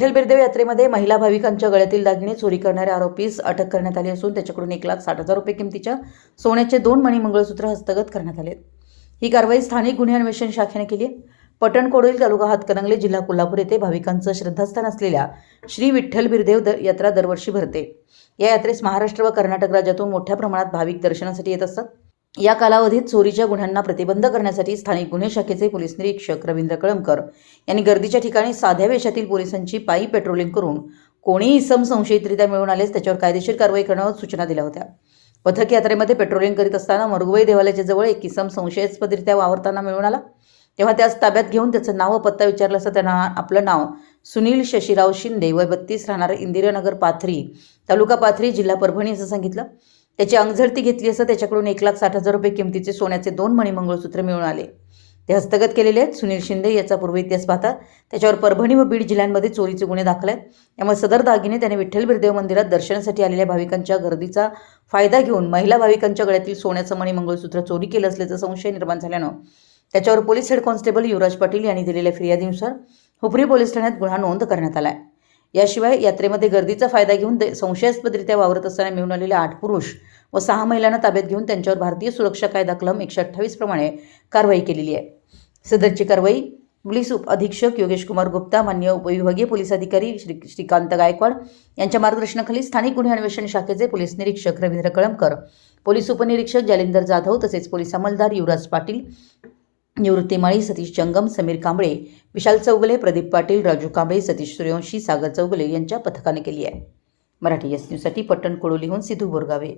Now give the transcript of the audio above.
विठ्ठल बिरदेव यात्रेमध्ये महिला भाविकांच्या गळ्यातील दागिने चोरी करणाऱ्या आरोपीस अटक करण्यात आली असून त्याच्याकडून एक लाख साठ हजार रुपये किमतीच्या सोन्याचे दोन मणी मंगळसूत्र हस्तगत करण्यात आले. ही कारवाई स्थानिक गुन्हे अन्वेषण शाखेने केली आहे. पटणकोडील तालुका हातकणंगले जिल्हा कोल्हापूर येथे भाविकांचं श्रद्धास्थान असलेल्या श्री विठ्ठल बिरदेव द यात्रा दरवर्षी भरते. या यात्रेस महाराष्ट्र व कर्नाटक राज्यातून मोठ्या प्रमाणात भाविक दर्शनासाठी येत असतात. या कालावधीत चोरीच्या गुन्ह्यांना प्रतिबंध करण्यासाठी स्थानिक गुन्हे शाखेचे पोलीस निरीक्षक रवींद्र कळमकर यांनी गर्दीच्या ठिकाणी साध्या वेशातील पोलिसांची पायी पेट्रोलिंग करून कोणीही इसम संशयितरित्या मिळून आलेच त्याच्यावर कायदेशीर कारवाई करण्यावर सूचना दिल्या होत्या. पथक यात्रेमध्ये पेट्रोलिंग करीत असताना मरुगवाई देवालयाच्या जवळ एक इसम संशयास्पदरित्या वावरताना मिळून आला. तेव्हा त्यास ताब्यात घेऊन त्याचं नाव व पत्ता विचारलं असता त्यांना आपलं नाव सुनील शशीराव शिंदे वय बत्तीस राहणार इंदिरानगर पाथरी तालुका पाथरी जिल्हा परभणी असं सांगितलं. त्याची अंगझडती घेतली असता त्याच्याकडून एक लाख साठ हजार रुपये किमतीचे सोन्याचे दोन मणी मंगळसूत्र मिळून आले. ते हस्तगत केलेले आहेत. सुनील शिंदे याचा पूर्व इतिहास पाहता त्याच्यावर परभणी व बीड जिल्ह्यांमध्ये चोरीचे गुन्हे दाखल आहेत. त्यामुळे सदर दागिने त्याने विठ्ठल बिरदेव मंदिरात दर्शनासाठी आलेल्या भाविकांच्या गर्दीचा फायदा घेऊन महिला भाविकांच्या गळ्यातील सोन्याचं मणी मंगळसूत्र चोरी केलं असल्याचा संशय निर्माण झाल्यानं त्याच्यावर police head constable Yuvraj Patil यांनी दिलेल्या फिर्यादीनुसार हुपरी पोलीस ठाण्यात गुन्हा नोंद करण्यात आला आहे याशिवाय यात्रेमध्ये गर्दीचा फायदा घेऊन ते संशयास्पदरित्या वावरत असताना मिळून आलेले आठ पुरुष व सहा महिलांना ताब्यात घेऊन त्यांच्यावर भारतीय सुरक्षा कायदा कलम एकशे अठ्ठावीस प्रमाणे कारवाई केलेली आहे. सदरची कारवाई पोलीस उप अधीक्षक योगेश कुमार गुप्ता मान्य उपविभागीय पोलीस अधिकारी श्री श्रीकांत गायकवाड यांच्या मार्गदर्शनाखाली स्थानिक गुन्हे अन्वेषण शाखेचे पोलीस निरीक्षक रवींद्र कळमकर पोलीस उपनिरीक्षक जालिंदर जाधव तसेच पोलीस अंमलदार युवराज पाटील निवृत्ती माळी सतीश जंगम समीर कांबळे विशाल चौगले प्रदीप पाटील राजू कांबळे सतीश सूर्यवंशी सागर चौगले यांच्या पथकाने केली आहे. मराठी एस न्यूजसाठी पट्टण कोडोलीहून सिद्धू बोरगावे.